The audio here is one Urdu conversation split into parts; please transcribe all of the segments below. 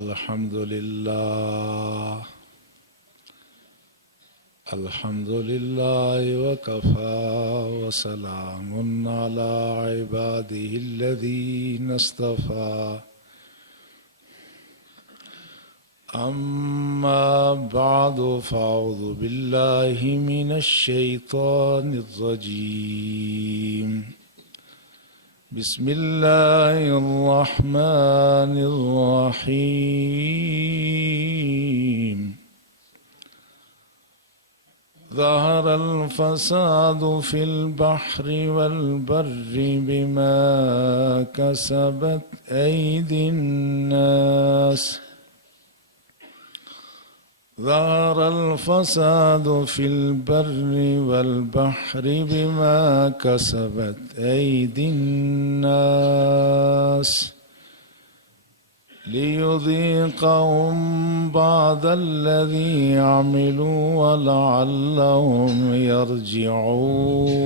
الحمد لله وكفى وسلام على عباده الذين اصطفى أما بعد فأعوذ بالله من الشيطان الرجيم بسم الله الرحمن الرحيم ظهر الفساد في البحر والبر بما كسبت أيدي الناس ظهر الفساد في البر والبحر بما كسبت أيدي الناس ليذيقهم بعض الذي عملوا ولعلهم يرجعون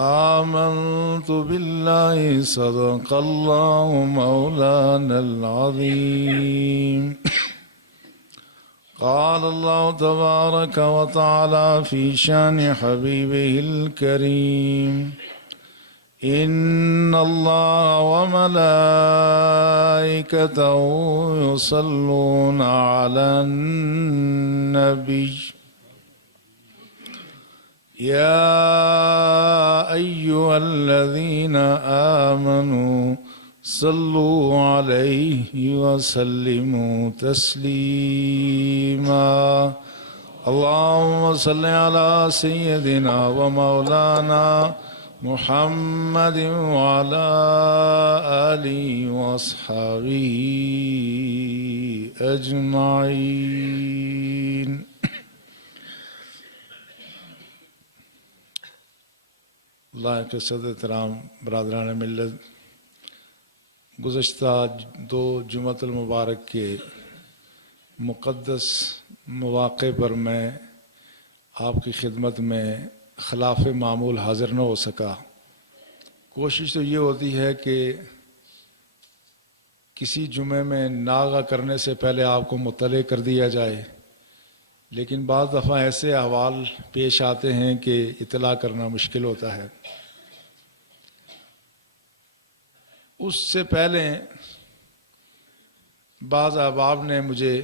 آمنت بالله صدق الله مولانا العظيم قال الله تبارك وتعالى في شان حبيبه الكريم إن الله وملائكته يصلون على النبي يا أيها الذين آمنوا صلوا عليه وسلموا تسليما اللهم صل على سيدنا ومولانا محمد وعلى آله وأصحابه أجمعين اللہ کے صدر احترام برادران ملت، گزشتہ دو جمعۃ المبارک کے مقدس مواقع پر میں آپ کی خدمت میں خلاف معمول حاضر نہ ہو سکا۔ کوشش تو یہ ہوتی ہے کہ کسی جمعے میں ناغہ کرنے سے پہلے آپ کو مطلع کر دیا جائے، لیکن بعض دفعہ ایسے احوال پیش آتے ہیں کہ اطلاع کرنا مشکل ہوتا ہے۔ اس سے پہلے بعض احباب نے مجھے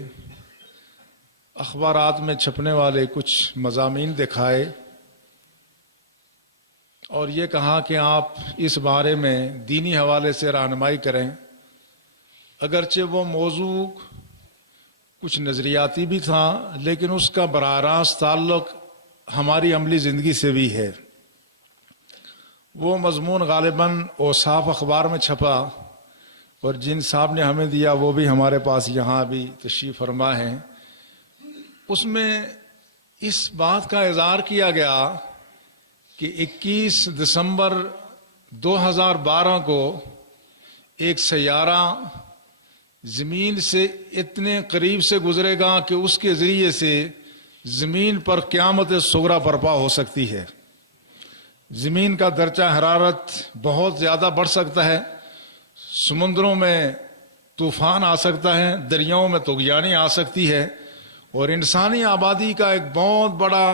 اخبارات میں چھپنے والے کچھ مضامین دکھائے اور یہ کہا کہ آپ اس بارے میں دینی حوالے سے رہنمائی کریں، اگرچہ وہ موضوع کچھ نظریاتی بھی تھا لیکن اس کا براہ راست تعلق ہماری عملی زندگی سے بھی ہے۔ وہ مضمون غالباً اوصاف اخبار میں چھپا اور جن صاحب نے ہمیں دیا وہ بھی ہمارے پاس یہاں بھی تشریف فرما ہیں۔ اس میں اس بات کا اظہار کیا گیا کہ 21 دسمبر 2012 کو ایک سیارہ زمین سے اتنے قریب سے گزرے گا کہ اس کے ذریعے سے زمین پر قیامت صغریٰ برپا ہو سکتی ہے۔ زمین کا درجہ حرارت بہت زیادہ بڑھ سکتا ہے، سمندروں میں طوفان آ سکتا ہے، دریاؤں میں طغیانی آ سکتی ہے اور انسانی آبادی کا ایک بہت بڑا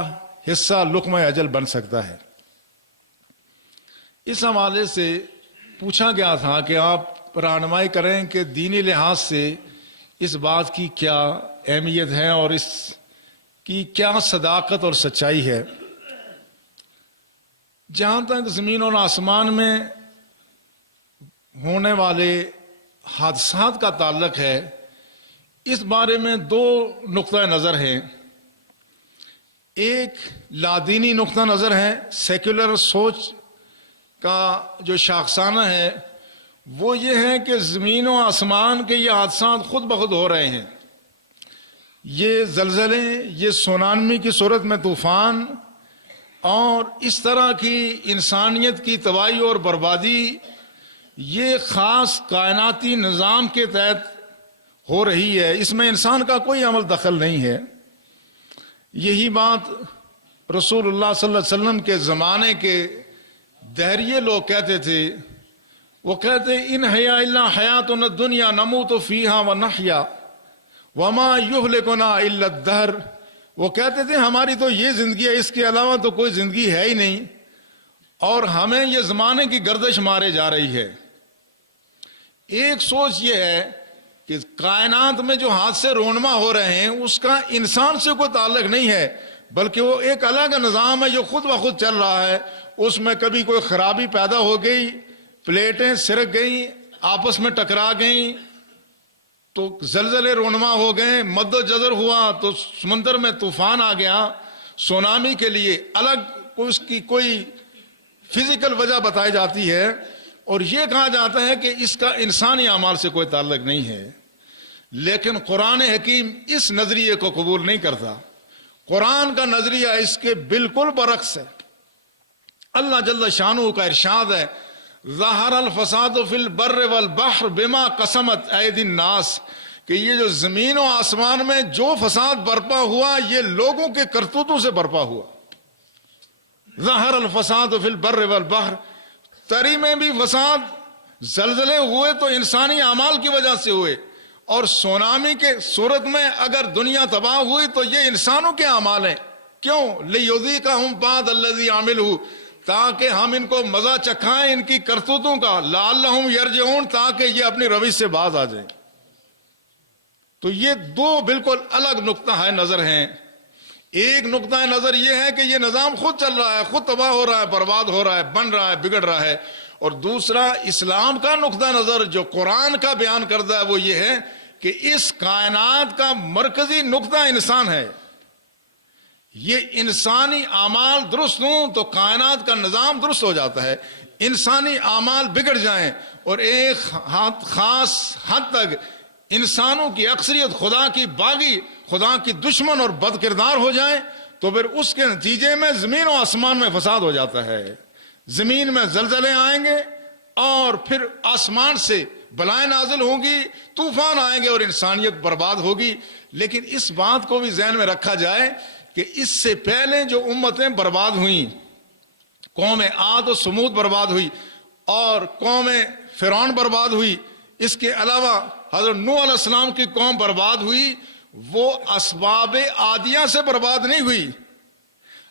حصہ لقمہ اجل بن سکتا ہے۔ اس حوالے سے پوچھا گیا تھا کہ آپ رہنمائی کریں کہ دینی لحاظ سے اس بات کی کیا اہمیت ہے اور اس کی کیا صداقت اور سچائی ہے۔ جہاں تک زمین اور آسمان میں ہونے والے حادثات کا تعلق ہے، اس بارے میں دو نقطہ نظر ہیں۔ ایک لادینی نقطہ نظر ہے، سیکولر سوچ کا جو شاخسانہ ہے وہ یہ ہے کہ زمین و آسمان کے یہ حادثات خود بخود ہو رہے ہیں۔ یہ زلزلے، یہ سونامی کی صورت میں طوفان اور اس طرح کی انسانیت کی تباہی اور بربادی یہ خاص کائناتی نظام کے تحت ہو رہی ہے، اس میں انسان کا کوئی عمل دخل نہیں ہے۔ یہی بات رسول اللہ صلی اللہ علیہ وسلم کے زمانے کے دہریے لوگ کہتے تھے وہ کہتے ہیں ان حیا الا حیاتنا الدنیا نموت فیہا ونحیا وما یہلکنا الا الدہر. وہ کہتے تھے ہماری تو یہ زندگی ہے، اس کے علاوہ تو کوئی زندگی ہے ہی نہیں، اور ہمیں یہ زمانے کی گردش مارے جا رہی ہے. ایک سوچ یہ ہے کہ کائنات میں جو حادثے رونما ہو رہے ہیں اس کا انسان سے کوئی تعلق نہیں ہے، بلکہ وہ ایک الگ نظام ہے جو خود بخود چل رہا ہے. اس میں کبھی کوئی خرابی پیدا ہو گئی، پلیٹیں سرک گئیں، آپس میں ٹکرا گئیں تو زلزلے رونما ہو گئے، مد و جزر ہوا تو سمندر میں طوفان آ گیا. سونامی کے لیے الگ اس کی کوئی فزیکل وجہ بتائی جاتی ہے، اور یہ کہا جاتا ہے کہ اس کا انسانی اعمال سے کوئی تعلق نہیں ہے. لیکن قرآن حکیم اس نظریے کو قبول نہیں کرتا. قرآن کا نظریہ اس کے بالکل برعکس ہے. اللہ جل شانہ کا ارشاد ہے ظہر الفساد فی البر والبحر بما قسمت ایدی الناس، کہ یہ جو زمین و آسمان میں جو فساد برپا ہوا یہ لوگوں کے کرتوتوں سے برپا ہوا. ظہر الفساد فی البر والبحر، تری میں بھی فساد، زلزلے ہوئے تو انسانی اعمال کی وجہ سے ہوئے، اور سونامی کے صورت میں اگر دنیا تباہ ہوئی تو یہ انسانوں کے اعمال ہیں. کیوں؟ لیذیقہم بعض الذی عملوا، تاکہ ہم ان کو مزہ چکھائیں ان کی کرتوتوں کا، لعلہم یرجعون، تاکہ یہ اپنی روش سے باز آ جائیں. تو یہ دو بالکل الگ نقطہ نظر ہیں. ایک نقطہ نظر یہ ہے کہ یہ نظام خود چل رہا ہے، خود تباہ ہو رہا ہے، برباد ہو رہا ہے، بن رہا ہے، بگڑ رہا ہے. اور دوسرا اسلام کا نقطہ نظر جو قرآن کا بیان کرتا ہے وہ یہ ہے کہ اس کائنات کا مرکزی نقطہ انسان ہے. یہ انسانی اعمال درست ہوں تو کائنات کا نظام درست ہو جاتا ہے. انسانی اعمال بگڑ جائیں اور ایک خاص حد تک انسانوں کی اکثریت خدا کی باغی، خدا کی دشمن اور بد کردار ہو جائے تو پھر اس کے نتیجے میں زمین و آسمان میں فساد ہو جاتا ہے. زمین میں زلزلے آئیں گے اور پھر آسمان سے بلائیں نازل ہوں گی، طوفان آئیں گے اور انسانیت برباد ہوگی. لیکن اس بات کو بھی ذہن میں رکھا جائے کہ اس سے پہلے جو امتیں برباد ہوئیں، قوم عاد و سمود برباد ہوئی اور قوم فرعون برباد ہوئی، اس کے علاوہ حضرت نوح علیہ السلام کی قوم برباد ہوئی، وہ اسباب عادیہ سے برباد نہیں ہوئی.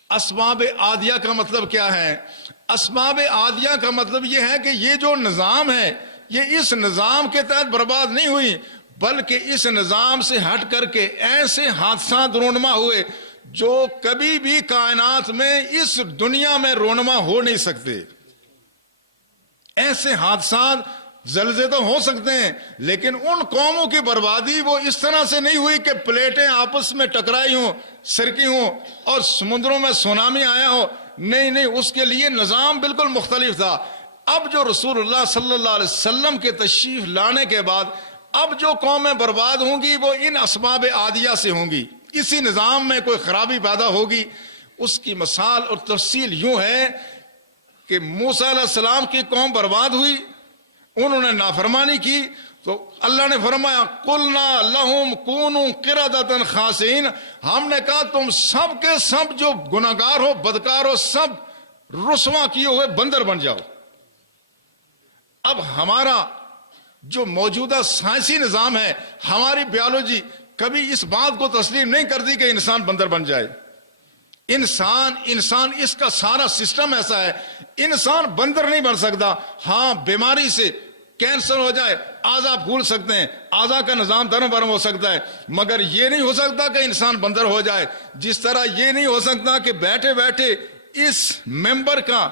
اسباب عادیہ کا مطلب کیا ہے؟ اسباب عادیہ کا مطلب یہ ہے کہ یہ جو نظام ہے یہ اس نظام کے تحت برباد نہیں ہوئی، بلکہ اس نظام سے ہٹ کر کے ایسے حادثات رونما ہوئے جو کبھی بھی کائنات میں اس دنیا میں رونما ہو نہیں سکتے. ایسے حادثات زلزلے تو ہو سکتے ہیں لیکن ان قوموں کی بربادی وہ اس طرح سے نہیں ہوئی کہ پلیٹیں آپس میں ٹکرائی ہوں، سرکی ہوں اور سمندروں میں سونامی آیا ہو. نہیں، اس کے لیے نظام بالکل مختلف تھا. اب جو رسول اللہ صلی اللہ علیہ وسلم کے تشریف لانے کے بعد اب جو قومیں برباد ہوں گی وہ ان اسباب عادیہ سے ہوں گی. اسی نظام میں کوئی خرابی پیدا ہوگی. اس کی مثال اور تفصیل یوں ہے کہ موسیٰ علیہ السلام کی قوم برباد ہوئی، انہوں نے نافرمانی کی تو اللہ نے فرمایا قلنا لہم کونوا قردۃ خاسئین، ہم نے کہا تم سب کے سب جو گناہگار ہو، بدکار ہو، سب رسوا کیے ہوئے بندر بن جاؤ. اب ہمارا جو موجودہ سائنسی نظام ہے، ہماری بیالوجی کبھی اس بات کو تسلیم نہیں کرتی کہ انسان بندر بن جائے. انسان اس کا سارا سسٹم ایسا ہے، انسان بندر نہیں بن سکتا. ہاں بیماری سے کینسر ہو جائے، اعضا پھول سکتے ہیں، اعضا کا نظام دھرم برم ہو سکتا ہے، مگر یہ نہیں ہو سکتا کہ انسان بندر ہو جائے. جس طرح یہ نہیں ہو سکتا کہ بیٹھے بیٹھے اس ممبر کا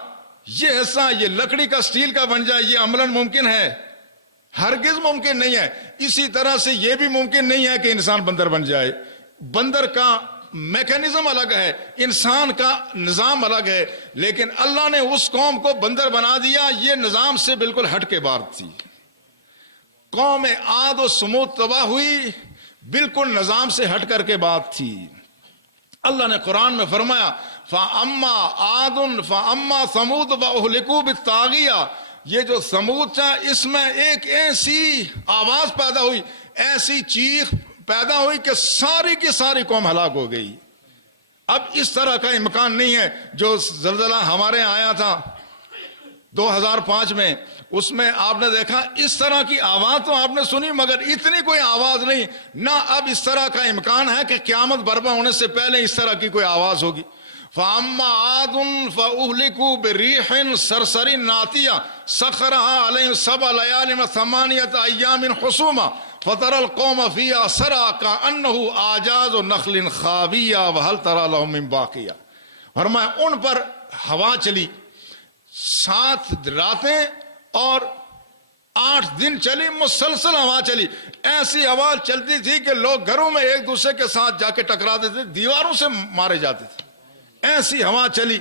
یہ حصہ یہ لکڑی کا سٹیل کا بن جائے، یہ عملاً ممکن ہے؟ ہرگز ممکن نہیں ہے. اسی طرح سے یہ بھی ممکن نہیں ہے کہ انسان بندر بن جائے. بندر کا میکانزم الگ ہے، انسان کا نظام الگ ہے، لیکن اللہ نے اس قوم کو بندر بنا دیا. یہ نظام سے بالکل ہٹ کے بات تھی. قوم عاد و سمود تباہ ہوئی، بالکل نظام سے ہٹ کر کے بات تھی. اللہ نے قرآن میں فرمایا فَأَمَّا عَادٌ فَأَمَّا ثَمُودُ فَأُهْلِكُوا بِالطَّاغِيَةِ، یہ جو سمود تھا اس میں ایک ایسی آواز پیدا ہوئی، ایسی چیخ پیدا ہوئی کہ ساری کی ساری قوم ہلاک ہو گئی. اب اس طرح کا امکان نہیں ہے جو زلزلہ ہمارے آیا تھا 2005 میں، اس میں آپ نے دیکھا اس طرح کی آواز تو آپ نے سنی مگر اتنی کوئی آواز نہیں، نہ اب اس طرح کا امکان ہے کہ قیامت برپا ہونے سے پہلے اس طرح کی کوئی آواز ہوگی۔ فَأَمَّا عَادٌ فَأُهْلِكُوا بِرِيحٍ صَرْصَرٍ عَاتِيَةٍ سَخَّرَهَا عَلَيْهِمْ 7 لَيَالٍ و8 أَيَّامٍ حُسُومًا فَتَرَى الْقَوْمَ فِيهَا صَرْعَىٰ كَأَنَّهُ أَعْجَازُ نَخْلٍ خَاوِيَّةٍ وَهَلْ تَرَىٰ لَهُم مِّن بَاقِيَةٍ۔ فرمایا ان پر ہوا چلی، 7 راتیں اور 8 دن چلی، مسلسل ہوا چلی، ایسی ہوا چلتی تھی کہ لوگ گھروں میں ایک دوسرے کے ساتھ جا کے ٹکراتے تھے، دیواروں سے مارے جاتے تھے، ایسی ہوا چلی،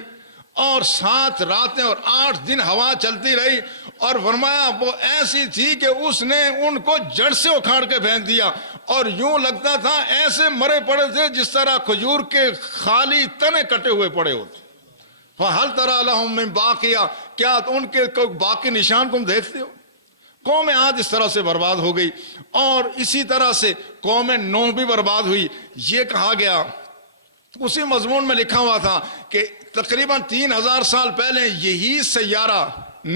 اور 7 راتیں اور 8 دن ہوا چلتی رہی، اور فرمایا وہ ایسی تھی کہ اس نے ان کو جڑ سے اکھاڑ کے پھینک دیا، اور یوں لگتا تھا ایسے مرے پڑے تھے جس طرح کھجور کے خالی تنے کٹے ہوئے پڑے ہوتے۔ فَهَلْ تَرَىٰ لَهُم مِّن بَاقِيَةٍ، کیا ان کے کوئی باقی نشان تم دیکھتے ہو؟ قوم عاد اس طرح سے برباد ہو گئی، اور اسی طرح سے قوم نوح بھی برباد ہوئی۔ یہ کہا گیا، اسی مضمون میں لکھا ہوا تھا کہ تقریباً 3000 سال پہلے یہی سیارہ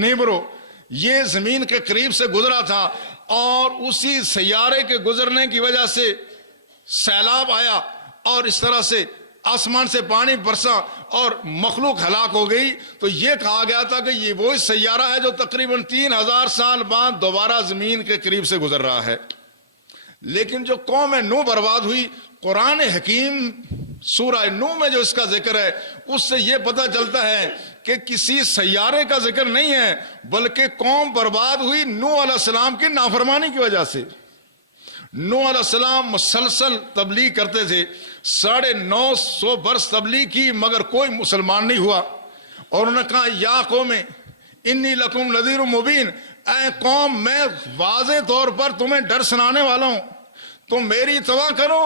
نیبرو یہ زمین کے قریب سے گزرا تھا، اور اسی سیارے کے گزرنے کی وجہ سے سیلاب آیا، اور اس طرح سے آسمان سے پانی برسا اور مخلوق ہلاک ہو گئی۔ تو یہ کہا گیا تھا کہ یہ وہی سیارہ ہے جو تقریباً 3000 سال بعد دوبارہ زمین کے قریب سے گزر رہا ہے۔ لیکن جو قوم نوح برباد ہوئی، قرآن حکیم سورہ نوح میں جو اس کا ذکر ہے، اس سے یہ پتہ چلتا ہے کہ کسی سیارے کا ذکر نہیں ہے، بلکہ قوم برباد ہوئی نوح علیہ السلام کی نافرمانی کی وجہ سے۔ نوح علیہ السلام مسلسل تبلیغ کرتے تھے، 950 برس تبلیغ کی مگر کوئی مسلمان نہیں ہوا، اور انہوں نے کہا یا قوم انی لکم نذیر مبین، اے قوم میں واضح طور پر تمہیں ڈر سنانے والا ہوں، تم میری اتباع کرو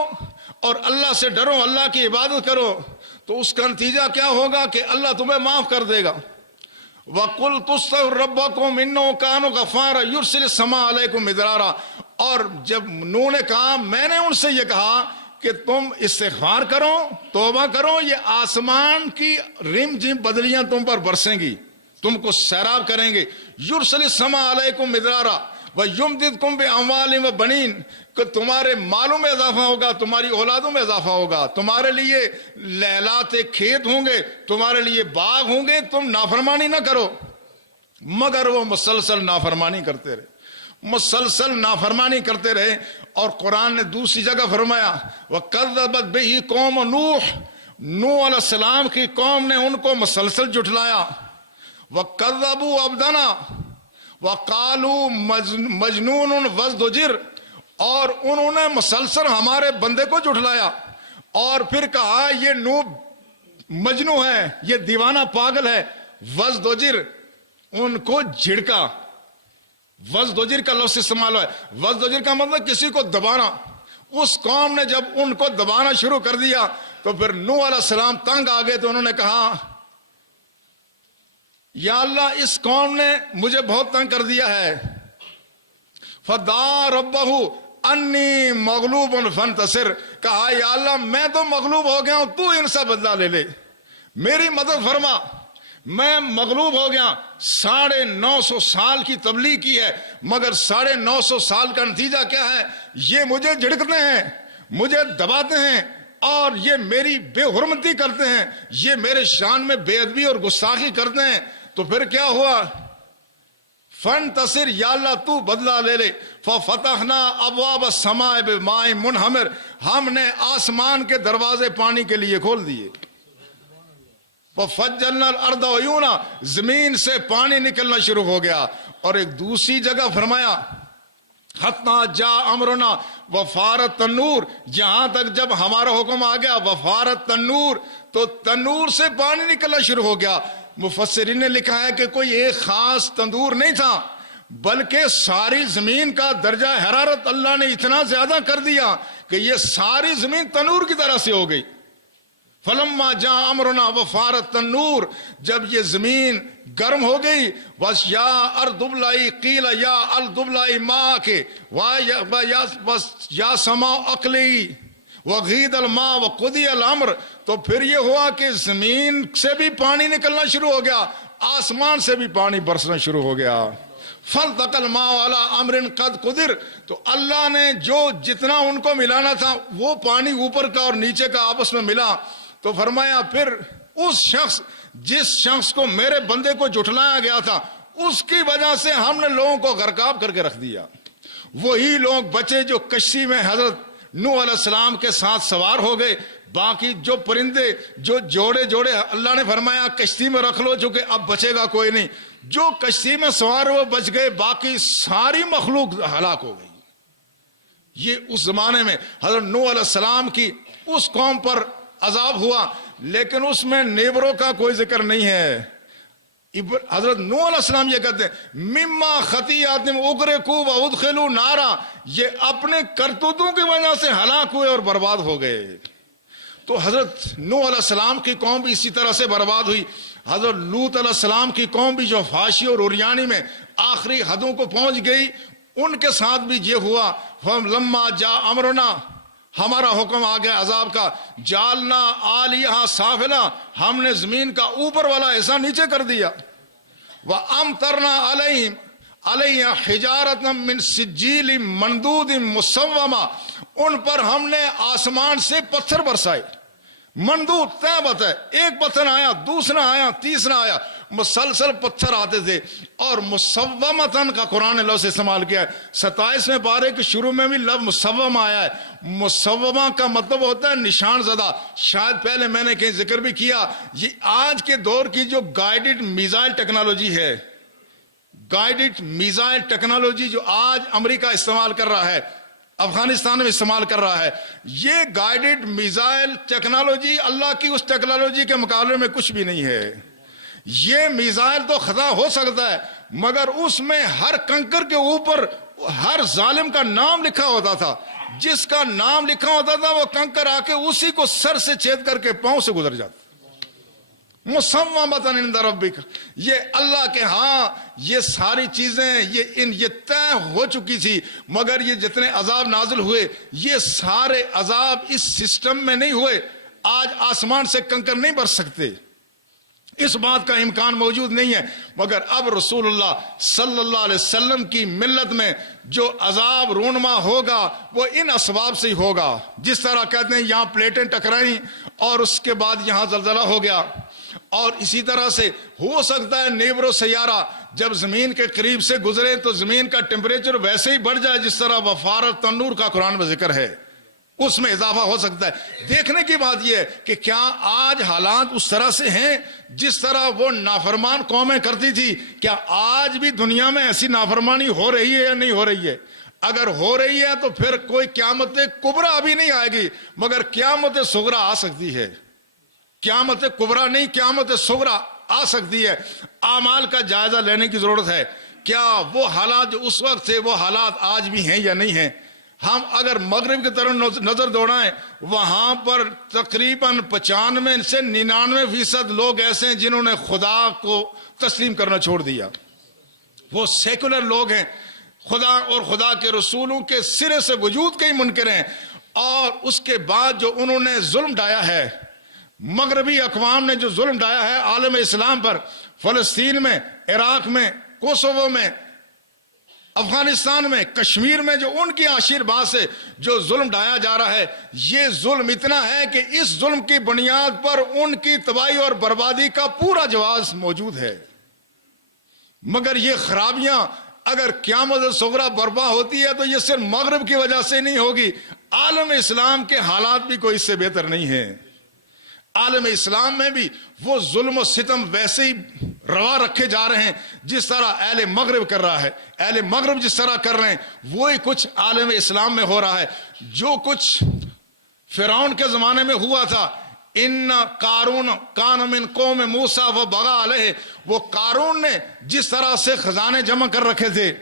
اور اللہ سے ڈرو، اللہ کی عبادت کرو، تو اس کا نتیجہ کیا ہوگا کہ اللہ تمہیں معاف کر دے گا۔ وَقُلْ تُسْتَغْفِرُوا رَبَّكُمْ إِنَّهُ كَانَ غَفَّارًا يُرْسِلِ السَّمَاءَ عَلَيْكُمْ مِدْرَارًا۔ اور جب نوح نے کہا، میں نے ان سے یہ کہا کہ تم استغفار کرو، توبہ کرو، یہ آسمان کی رم جم بدلیاں تم پر برسیں گی، تم کو سیراب کریں گے۔ یرسل السماء علیکم مدرارا ویمددکم باموال وبنین، کہ تمہارے مالوں میں اضافہ ہوگا، تمہاری اولادوں میں اضافہ ہوگا، تمہارے لیے لہلات کھیت ہوں گے، تمہارے لیے باغ ہوں گے، تم نافرمانی نہ کرو۔ مگر وہ مسلسل نافرمانی کرتے رہے، مسلسل نافرمانی کرتے رہے۔ اور قرآن نے دوسری جگہ فرمایا وَكَذَّبَتْ بِهِ قَوْمُ نُوحٍ، نوح علیہ السلام کی قوم نے ان کو مسلسل جھٹلایا۔ وَكَذَّبُوا عَبْدَنَا وَقَالُوا مَجْنُونٌ وَازْدُجِرَ، اور انہوں نے مسلسل ہمارے بندے کو جھٹلایا، اور پھر کہا یہ نوح مجنو ہے، یہ دیوانہ پاگل ہے۔ وَازْدُجِرَ، ان کو جھڑکا۔ وزدوجر کا لفظ استعمال ہے، وزدوجر کا مطلب کسی کو دبانا۔ اس قوم نے جب ان کو دبانا شروع کر دیا تو پھر نوح علیہ السلام تنگ آ گئے، تو انہوں نے کہا یا اللہ اس قوم نے مجھے بہت تنگ کر دیا ہے۔ فدعا ربہ انی مغلوب فانتصر، کہا یا اللہ میں تو مغلوب ہو گیا ہوں، تو ان سے بدلہ لے لے، میری مدد فرما، میں مغلوب ہو گیا۔ 950 سال کی تبلیغ کی ہے، مگر 950 سال کا نتیجہ کیا ہے؟ یہ مجھے جھڑکتے ہیں، مجھے دباتے ہیں، اور یہ میری بے حرمتی کرتے ہیں، یہ میرے شان میں بے ادبی اور گستاخی کرتے ہیں۔ تو پھر کیا ہوا؟ فانتصر، یا اللہ تو بدلہ لے لے۔ ففتحنا ابواب السماء بماء منہمر، ہم نے آسمان کے دروازے پانی کے لیے کھول دیے۔ وَفَجَّرْنَا الْأَرْضَ عُيُونًا، زمین سے پانی نکلنا شروع ہو گیا۔ اور ایک دوسری جگہ فرمایا حَتَّىٰ جَاءَ أَمْرُنَا وَفَارَتِ التَّنُّورُ، جہاں تک جب ہمارا حکم آ گیا وَفَارَتِ التَّنُّورُ، تو تنور سے پانی نکلنا شروع ہو گیا۔ مفسرین نے لکھا ہے کہ کوئی ایک خاص تندور نہیں تھا، بلکہ ساری زمین کا درجہ حرارت اللہ نے اتنا زیادہ کر دیا کہ یہ ساری زمین تنور کی طرح سے ہو گئی۔ فلما جاء امرنا وفارت التنور، جب یہ زمین گرم ہو گئی، بس یا ارض ابلعی قیل یا ارض ابلعی ماءک یا سماء اقلعی وغید الماء وقضی الامر، تو پھر یہ ہوا کہ زمین سے بھی پانی نکلنا شروع ہو گیا، آسمان سے بھی پانی برسنا شروع ہو گیا. فَالْتَقَى الْمَاءُ عَلَىٰ أَمْرٍ قَدْ قُدِرَ. تو اللہ نے جتنا ان کو ملانا تھا وہ پانی اوپر کا اور نیچے کا آپس میں ملا. تو فرمایا پھر اس شخص جس شخص کو میرے بندے کو جھٹلایا گیا تھا اس کی وجہ سے ہم نے لوگوں کو غرقاب کر کے رکھ دیا. وہی لوگ بچے جو کشتی میں حضرت نوح علیہ السلام کے ساتھ سوار ہو گئے. باقی جو پرندے جو جوڑے اللہ نے فرمایا کشتی میں رکھ لو چونکہ اب بچے گا کوئی نہیں. جو کشتی میں سوار وہ بچ گئے, باقی ساری مخلوق ہلاک ہو گئی. یہ اس زمانے میں حضرت نوح علیہ السلام کی اس قوم پر عذاب ہوا, لیکن اس میں نیبروں کا کوئی ذکر نہیں ہے. حضرت نوح علیہ السلام یہ کہتے ہیں مما خطیئاتہم اغرقوا وادخلوا نارا, یہ اپنے کرتوتوں کی وجہ سے ہلاک ہوئے اور برباد ہو گئے. تو حضرت نوح علیہ السلام کی قوم بھی اسی طرح سے برباد ہوئی. حضرت لوط علیہ السلام کی قوم بھی جو فحاشی اور عریانی میں آخری حدوں کو پہنچ گئی, ان کے ساتھ بھی یہ ہوا. لما جاء امرنا, ہمارا حکم آ گیا عذاب کا, جالنا عالیہا سافلا, ہم نے زمین کا اوپر والا حصہ نیچے کر دیا. وَأَمْطَرْنَا عَلَيْهَا حِجَارَةً مِّن سِجِّيلٍ مَّنْضُودٍ مُّصَوَّمَةٍ, ان پر ہم نے آسمان سے پتھر برسائے. مندود طیبت ہے, ایک پتھر آیا, دوسرا آیا, تیسرا آیا, مسلسل پتھر آتے تھے. اور مصومتن کا قرآن نے لفظ استعمال کیا ہے 27ویں پارے کے شروع میں بھی لفظ مصوم آیا ہے. مصومہ کا مطلب ہوتا ہے نشان زدہ. شاید پہلے میں نے کہیں ذکر بھی کیا, یہ آج کے دور کی جو گائیڈڈ میزائل ٹیکنالوجی ہے, گائیڈڈ میزائل ٹیکنالوجی جو آج امریکہ استعمال کر رہا ہے, افغانستان میں استعمال کر رہا ہے, یہ گائیڈڈ میزائل ٹیکنالوجی اللہ کی اس ٹیکنالوجی کے مقابلے میں کچھ بھی نہیں ہے. یہ میزائل تو خطا ہو سکتا ہے, مگر اس میں ہر کنکر کے اوپر ہر ظالم کا نام لکھا ہوتا تھا. جس کا نام لکھا ہوتا تھا وہ کنکر آ کے اسی کو سر سے چھید کر کے پاؤں سے گزر جاتا. مصومۃ عند ربک, یہ اللہ کے ہاں یہ ساری چیزیں یہ طے ہو چکی تھی. مگر یہ جتنے عذاب نازل ہوئے یہ سارے عذاب اس سسٹم میں نہیں ہوئے. آج آسمان سے کنکر نہیں برس سکتے, اس بات کا امکان موجود نہیں ہے. مگر اب رسول اللہ صلی اللہ علیہ وسلم کی ملت میں جو عذاب رونما ہوگا وہ ان اسباب سے ہی ہوگا. جس طرح کہتے ہیں یہاں پلیٹیں ٹکرائیں اور اس کے بعد یہاں زلزلہ ہو گیا, اور اسی طرح سے ہو سکتا ہے نیبر و سیارہ جب زمین کے قریب سے گزرے تو زمین کا ٹیمپریچر ویسے ہی بڑھ جائے جس طرح وفارت تنور کا قرآن میں ذکر ہے, اس میں اضافہ ہو سکتا ہے. دیکھنے کی بات یہ ہے کہ کیا آج حالات اس طرح سے ہیں جس طرح وہ نافرمان قومیں کرتی تھی, کیا آج بھی دنیا میں ایسی نافرمانی ہو رہی ہے یا نہیں ہو رہی ہے؟ اگر ہو رہی ہے تو پھر کوئی قیامت کبریٰ ابھی نہیں آئے گی, مگر قیامت صغریٰ آ سکتی ہے. قیامت کبریٰ نہیں, قیامت صغریٰ آ سکتی ہے. اعمال کا جائزہ لینے کی ضرورت ہے. کیا وہ حالات جو اس وقت تھے وہ حالات آج بھی ہیں یا نہیں ہیں؟ ہم اگر مغرب کی طرف نظر دوڑائیں, وہاں پر تقریباً 95 سے 99% لوگ ایسے ہیں جنہوں نے خدا کو تسلیم کرنا چھوڑ دیا. وہ سیکولر لوگ ہیں, خدا اور خدا کے رسولوں کے سرے سے وجود کے ہی منکر ہیں. اور اس کے بعد جو انہوں نے ظلم ڈایا ہے, مغربی اقوام نے جو ظلم ڈایا ہے عالم اسلام پر, فلسطین میں, عراق میں, کوسوو میں, افغانستان میں, کشمیر میں, جو ان کی آشیرواد سے جو ظلم ڈھایا جا رہا ہے, یہ ظلم اتنا ہے کہ اس ظلم کی بنیاد پر ان کی تباہی اور بربادی کا پورا جواز موجود ہے. مگر یہ خرابیاں اگر قیامت صغریٰ برپا ہوتی ہے تو یہ صرف مغرب کی وجہ سے نہیں ہوگی, عالم اسلام کے حالات بھی کوئی اس سے بہتر نہیں ہیں. عالم اسلام میں بھی وہ ظلم و ستم ویسے ہی روا رکھے جا رہے ہیں جس طرح اہل مغرب کر رہا ہے. اہل مغرب جس طرح کر رہے ہیں وہی کچھ عالم اسلام میں ہو رہا ہے. جو کچھ فرعون کے زمانے میں ہوا تھا, ان قارون کان من قوم موسیٰ وبغی علیہ, وہ قارون نے جس طرح سے خزانے جمع کر رکھے تھے,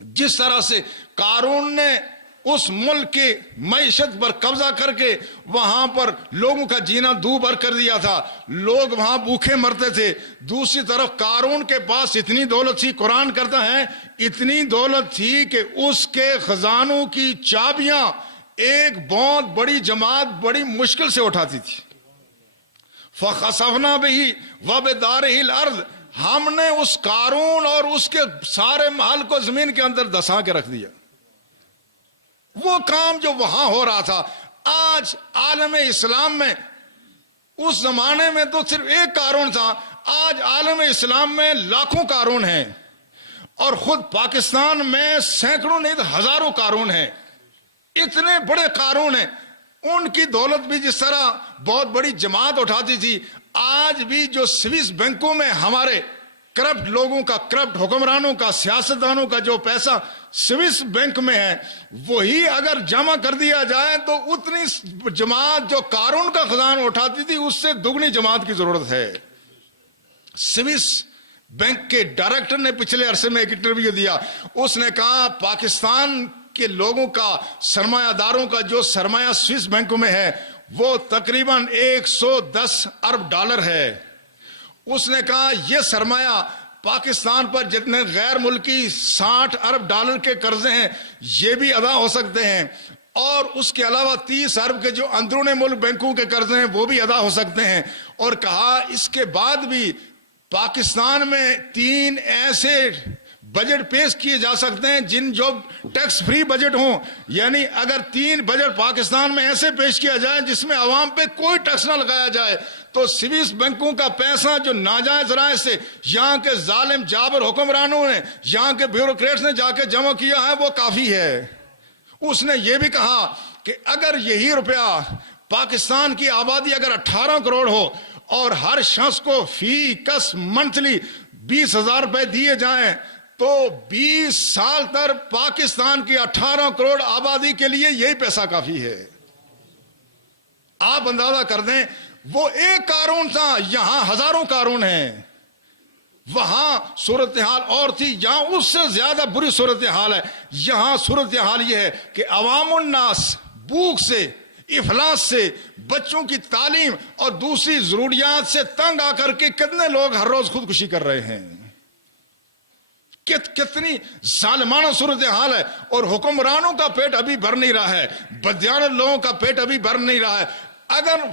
جس طرح سے قارون نے اس ملک کی معیشت پر قبضہ کر کے وہاں پر لوگوں کا جینا دو بر کر دیا تھا, لوگ وہاں بھوکے مرتے تھے. دوسری طرف قارون کے پاس اتنی دولت تھی, قرآن کرتا ہے اتنی دولت تھی کہ اس کے خزانوں کی چابیاں ایک بہت بڑی جماعت بڑی مشکل سے اٹھاتی تھی. فَخَسَفْنَا بِهِ وَبِدَارِهِ الْأَرْضِ, ہم نے اس قارون اور اس کے سارے محل کو زمین کے اندر دسا کے رکھ دیا. وہ کام جو وہاں ہو رہا تھا آج عالم اسلام میں، اس زمانے میں تو صرف ایک قارون تھا، آج عالم اسلام میں لاکھوں قارون ہیں، اور خود پاکستان میں سینکڑوں نہیں تو ہزاروں قارون ہیں. اتنے بڑے قارون ہیں. ان کی دولت بھی جس طرح بہت بڑی جماعت اٹھاتی تھی، آج بھی جو سوئس بینکوں میں ہمارے کرپٹ لوگوں کا، کرپٹ حکمرانوں کا، سیاستدانوں کا جو پیسہ سوئس بینک میں ہے، وہی اگر جمع کر دیا جائے تو اتنی جماعت جو قارون کا خزانہ اٹھاتی تھی اس سے دگنی جماعت کی ضرورت ہے. سوئس بینک کے ڈائریکٹر نے پچھلے عرصے میں ایک انٹرویو دیا. اس نے کہا پاکستان کے لوگوں کا، سرمایہ داروں کا جو سرمایہ سوئس بینکوں میں ہے وہ تقریباً 110 ارب ڈالر ہے. اس نے کہا یہ سرمایہ پاکستان پر جتنے غیر ملکی 60 ارب ڈالر کے قرضے ہیں یہ بھی ادا ہو سکتے ہیں، اور اس کے علاوہ 30 ارب کے جو اندرون ملک بینکوں کے قرضے ہیں وہ بھی ادا ہو سکتے ہیں. اور کہا اس کے بعد بھی پاکستان میں 3 ایسے بجٹ پیش کیے جا سکتے ہیں جن جو ٹیکس فری بجٹ ہوں. یعنی اگر 3 بجٹ پاکستان میں ایسے پیش کیا جائے جس میں عوام پہ کوئی ٹیکس نہ لگایا جائے تو سوئس بینکوں کا پیسہ جو ناجائز ذرائع سے یہاں کے ظالم جابر حکمرانوں نے، یہاں کے بیوروکریٹس نے جا کے جمع کیا ہے وہ کافی ہے. اس نے یہ بھی کہا کہ اگر یہی روپیہ پاکستان کی آبادی اگر 18 کروڑ ہو اور ہر شخص کو فی کس منتھلی 20,000 روپے دیے جائیں تو 20 سال تک پاکستان کی 18 کروڑ آبادی کے لیے یہی پیسہ کافی ہے. آپ اندازہ کر دیں وہ ایک قارون تھا، یہاں ہزاروں قارون ہیں. وہاں صورتحال اور تھی، یہاں اس سے زیادہ بری صورتحال ہے. یہاں صورتحال یہ ہے کہ عوام الناس بھوک سے، افلاس سے، بچوں کی تعلیم اور دوسری ضروریات سے تنگ آ کر کے کتنے لوگ ہر روز خودکشی کر رہے ہیں. کتنی ظالمانہ صورتحال ہے، اور حکمرانوں کا پیٹ ابھی بھر نہیں رہا ہے، بدیانت لوگوں کا پیٹ ابھی بھر نہیں رہا ہے. اگر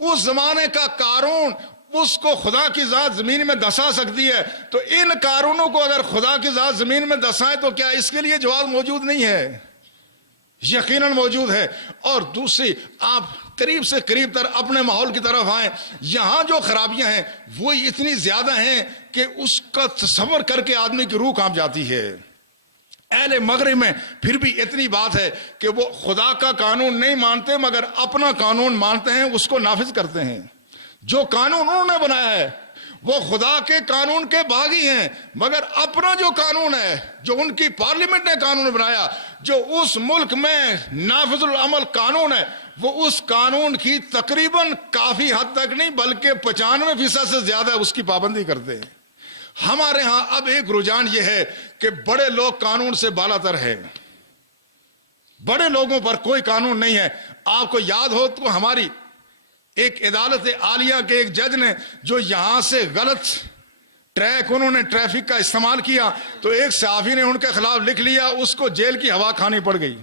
اس زمانے کا قارون اس کو خدا کی ذات زمین میں دسا سکتی ہے تو ان قارونوں کو اگر خدا کی ذات زمین میں دسائے تو کیا اس کے لیے جواب موجود نہیں ہے؟ یقیناً موجود ہے. اور دوسری، آپ قریب سے قریب تر اپنے ماحول کی طرف آئیں، یہاں جو خرابیاں ہیں وہ اتنی زیادہ ہیں کہ اس کا تصور کر کے آدمی کی روح کانپ جاتی ہے. اہل مغرب میں پھر بھی اتنی بات ہے کہ وہ خدا کا قانون نہیں مانتے مگر اپنا قانون مانتے ہیں، اس کو نافذ کرتے ہیں. جو قانون انہوں نے بنایا ہے وہ خدا کے قانون کے باغی ہیں، مگر اپنا جو قانون ہے، جو ان کی پارلیمنٹ نے قانون بنایا، جو اس ملک میں نافذ العمل قانون ہے، وہ اس قانون کی تقریباً کافی حد تک نہیں بلکہ 95% سے زیادہ اس کی پابندی کرتے ہیں. ہمارے ہاں اب ایک رجحان یہ ہے کہ بڑے لوگ قانون سے بالا تر ہیں، بڑے لوگوں پر کوئی قانون نہیں ہے. آپ کو یاد ہو تو ہماری ایک عدالت عالیہ کے ایک جج نے جو یہاں سے غلط انہوں نے ٹریفک کا استعمال کیا تو ایک صحافی نے ان کے خلاف لکھ لیا، اس کو جیل کی ہوا کھانی پڑ گئی.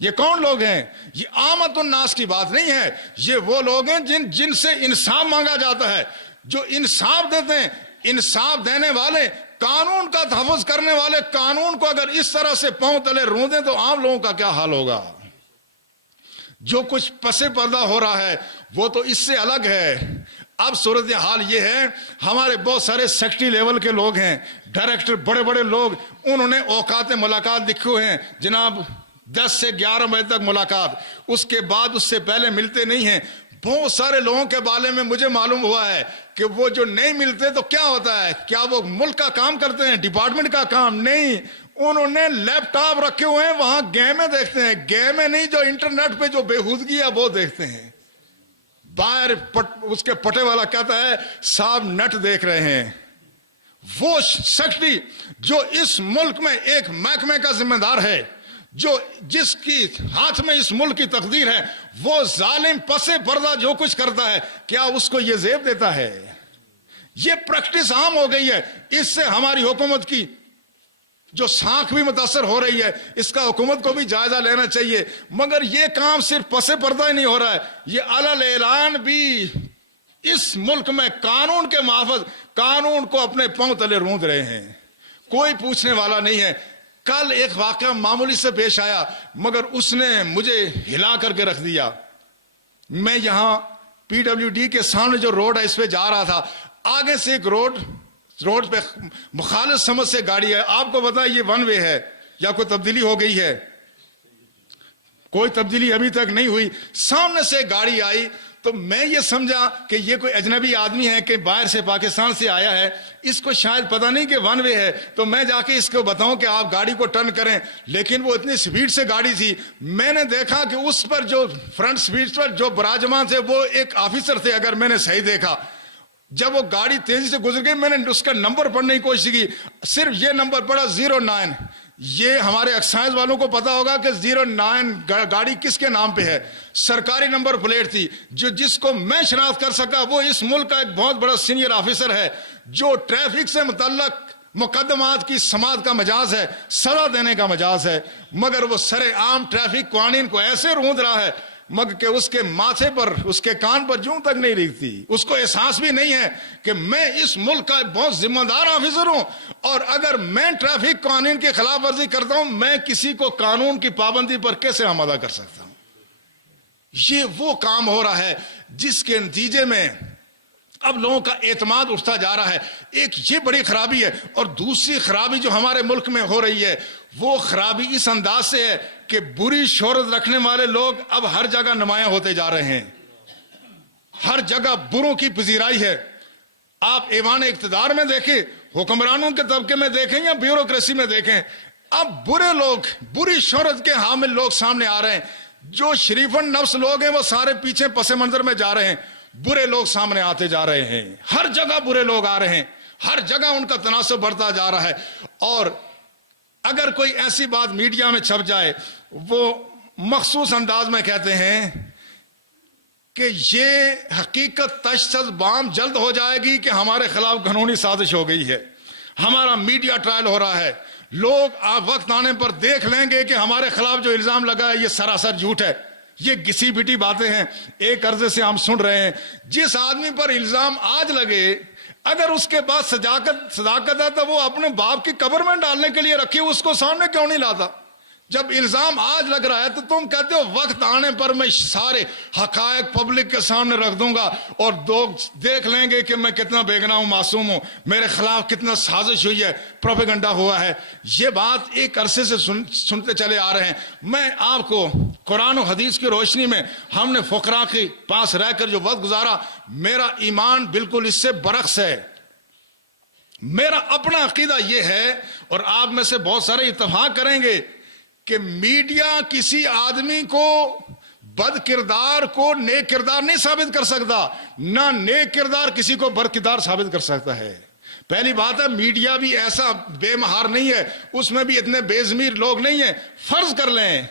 یہ کون لوگ ہیں؟ یہ عامت الناس کی بات نہیں ہے، یہ وہ لوگ ہیں جن سے انصاف مانگا جاتا ہے، جو انصاف دیتے ہیں. انصاف دینے والے، قانون کا تحفظ کرنے والے قانون کو اگر اس طرح سے پاؤں تلے روندیں تو عام لوگوں کا کیا حال ہوگا؟ جو کچھ پس پردہ ہو رہا ہے وہ تو اس سے الگ ہے. اب صورتحال یہ ہے، ہمارے بہت سارے سیکٹری لیول کے لوگ ہیں، ڈائریکٹر، بڑے بڑے لوگ، انہوں نے اوقات ملاقات لکھے ہوئے ہیں، جناب 10 سے 11 بجے تک ملاقات، اس کے بعد اس سے پہلے ملتے نہیں ہیں. بہت سارے لوگوں کے بارے میں مجھے معلوم ہوا ہے کہ وہ جو نہیں ملتے تو کیا ہوتا ہے، کیا وہ ملک کا کام کرتے ہیں، ڈپارٹمنٹ کا کام نہیں، انہوں نے لیپ ٹاپ رکھے ہوئے ہیں، وہاں گیمیں دیکھتے ہیں. گیمیں نہیں، جو انٹرنیٹ پہ جو بےہودگی ہے وہ دیکھتے ہیں. باہر اس کے پٹے والا کہتا ہے صاحب نیٹ دیکھ رہے ہیں. وہ سیکٹری جو اس ملک میں ایک محکمے کا ذمہ دار ہے، جو جس کی ہاتھ میں اس ملک کی تقدیر ہے، وہ ظالم پس پردہ جو کچھ کرتا ہے کیا اس کو یہ زیب دیتا ہے؟ یہ پریکٹس عام ہو گئی ہے. اس سے ہماری حکومت کی جو سانکھ بھی متاثر ہو رہی ہے، اس کا حکومت کو بھی جائزہ لینا چاہیے. مگر یہ کام صرف پس پردہ ہی نہیں ہو رہا ہے، یہ علل اعلان بھی اس ملک میں قانون کے محافظ قانون کو اپنے پاؤں تلے روند رہے ہیں، کوئی پوچھنے والا نہیں ہے۔ کل ایک واقعہ معمولی سے پیش آیا مگر اس نے مجھے ہلا کر کے رکھ دیا۔ میں یہاں پی ڈبلیو ڈی کے سامنے جو روڈ ہے اس پہ جا رہا تھا، آگے سے ایک روڈ پہ مخالف سمت سے گاڑی ہے، آپ کو پتا یہ ون وے ہے یا کوئی تبدیلی ہو گئی ہے؟ کوئی تبدیلی ابھی تک نہیں ہوئی۔ سامنے سے گاڑی آئی تو میں یہ سمجھا کہ یہ کوئی اجنبی آدمی ہے کہ باہر سے پاکستان سے آیا ہے، اس کو شاید پتہ نہیں کہ ون وے ہے، تو میں جا کے اس کو بتاؤں کہ آپ گاڑی کو ٹرن کریں، لیکن وہ اتنی سپیڈ سے گاڑی تھی، میں نے دیکھا کہ اس پر جو فرنٹ سپیڈ پر جو براجمان تھے وہ ایک آفیسر تھے، اگر میں نے صحیح دیکھا۔ جب وہ گاڑی تیزی سے گزر گئی میں نے اس کا نمبر پڑھنے کی کوشش کی، صرف یہ نمبر پڑا 09۔ یہ ہمارے ایکسائز والوں کو پتا ہوگا کہ 09 گاڑی کس کے نام پہ ہے، سرکاری نمبر پلیٹ تھی۔ جس کو میں شناخت کر سکا وہ اس ملک کا ایک بہت بڑا سینئر آفیسر ہے جو ٹریفک سے متعلق مقدمات کی سماعت کا مجاز ہے، سزا دینے کا مجاز ہے، مگر وہ سر عام ٹریفک قوانین کو ایسے روند رہا ہے مگر کہ اس کے ماتھے پر اس کے کان پر جوں تک نہیں ریگتی، اس کو احساس بھی نہیں ہے کہ میں اس ملک کا بہت ذمہ دار آفیسر ہوں، اور اگر میں ٹریفک قوانین کی خلاف ورزی کرتا ہوں میں کسی کو قانون کی پابندی پر کیسے آمادہ کر سکتا ہوں؟ یہ وہ کام ہو رہا ہے جس کے نتیجے میں اب لوگوں کا اعتماد اٹھتا جا رہا ہے۔ ایک یہ بڑی خرابی ہے، اور دوسری خرابی جو ہمارے ملک میں ہو رہی ہے وہ خرابی اس انداز سے ہے کہ بری شہرت رکھنے والے لوگ اب ہر جگہ نمایاں ہوتے جا رہے ہیں، ہر جگہ بروں کی پذیرائی ہے۔ آپ ایوان اقتدار میں دیکھیں، حکمرانوں کے طبقے میں دیکھیں یا بیوروکریسی میں دیکھیں، اب برے لوگ، بری شہرت کے حامل لوگ سامنے آ رہے ہیں۔ جو شریفن نفس لوگ ہیں وہ سارے پیچھے پس منظر میں جا رہے ہیں، برے لوگ سامنے آتے جا رہے ہیں، ہر جگہ برے لوگ آ رہے ہیں، ہر جگہ ان کا تناسب بڑھتا جا رہا ہے۔ اور اگر کوئی ایسی بات میڈیا میں چھپ جائے وہ مخصوص انداز میں کہتے ہیں کہ یہ حقیقت تشخیص بام جلد ہو جائے گی کہ ہمارے خلاف قانونی سازش ہو گئی ہے، ہمارا میڈیا ٹرائل ہو رہا ہے، لوگ وقت آنے پر دیکھ لیں گے کہ ہمارے خلاف جو الزام لگا ہے یہ سراسر جھوٹ ہے، یہ گسی بٹی باتیں ہیں۔ ایک عرضے سے ہم سن رہے ہیں، جس آدمی پر الزام آج لگے اگر اس کے پاس صداقت ہے تو وہ اپنے باپ کی قبر میں ڈالنے کے لیے رکھی، اس کو سامنے کیوں نہیں لاتا؟ جب الزام آج لگ رہا ہے تو تم کہتے ہو وقت آنے پر میں سارے حقائق پبلک کے سامنے رکھ دوں گا اور لوگ دیکھ لیں گے کہ میں کتنا بے گناہ ہوں، معصوم ہوں، میرے خلاف کتنا سازش ہوئی ہے، پروپیگنڈا ہوا ہے۔ یہ بات ایک عرصے سے سنتے چلے آ رہے ہیں۔ میں آپ کو قرآن و حدیث کی روشنی میں ہم نے فقراء کے پاس رہ کر جو وقت گزارا، میرا ایمان بالکل اس سے برعکس ہے۔ میرا اپنا عقیدہ یہ ہے، اور آپ میں سے بہت سارے اتفاق کریں گے، کہ میڈیا کسی آدمی کو بد کردار کو نیک کردار نہیں ثابت کر سکتا، نہ نیک کردار کسی کو بد کردار ثابت کر سکتا ہے۔ پہلی بات ہے میڈیا بھی ایسا بے مہار نہیں ہے، اس میں بھی اتنے بے ضمیر لوگ نہیں ہیں۔ فرض کر لیں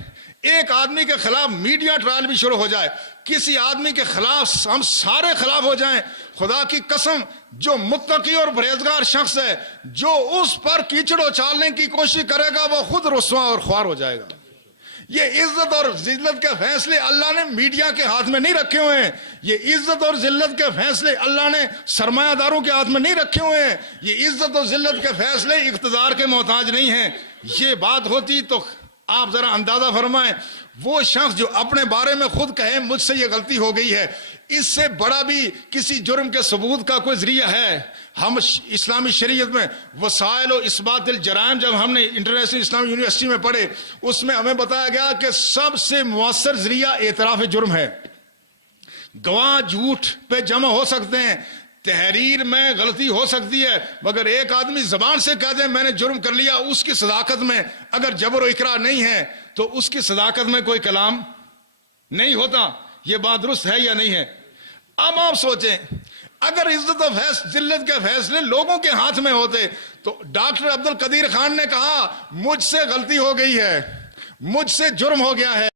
ایک آدمی کے خلاف میڈیا ٹرائل بھی شروع ہو جائے، کسی آدمی کے خلاف ہم سارے خلاف ہو جائیں، خدا کی قسم جو متقی اور پرہیزگار شخص ہے جو اس پر کیچڑ اچالنے کی کوشش کرے گا وہ خود رسوا اور خوار ہو جائے گا۔ یہ عزت اور ذلت کے فیصلے اللہ نے میڈیا کے ہاتھ میں نہیں رکھے ہوئے ہیں، یہ عزت اور ذلت کے فیصلے اللہ نے سرمایہ داروں کے ہاتھ میں نہیں رکھے ہوئے ہیں، یہ عزت اور ذلت کے فیصلے اقتدار کے محتاج نہیں ہیں۔ یہ بات ہوتی تو آپ ذرا اندازہ فرمائیں، وہ شخص جو اپنے بارے میں خود کہے مجھ سے یہ غلطی ہو گئی ہے، اس سے بڑا بھی کسی جرم کے ثبوت کا کوئی ذریعہ ہے؟ ہم اسلامی شریعت میں وسائل و اثبات الجرائم جب ہم نے انٹرنیشنل اسلام یونیورسٹی میں پڑھے، اس میں ہمیں بتایا گیا کہ سب سے مؤثر ذریعہ اعتراف جرم ہے۔ گواہ جھوٹ پہ جمع ہو سکتے ہیں، تحریر میں غلطی ہو سکتی ہے، مگر ایک آدمی زبان سے کہہ دے میں نے جرم کر لیا، اس کی صداقت میں اگر جبر و اکراه نہیں ہے تو اس کی صداقت میں کوئی کلام نہیں ہوتا۔ یہ بات درست ہے یا نہیں ہے؟ اب آپ سوچیں اگر عزت و ذلت کے فیصلے لوگوں کے ہاتھ میں ہوتے تو ڈاکٹر عبد القدیر خان نے کہا مجھ سے غلطی ہو گئی ہے، مجھ سے جرم ہو گیا ہے۔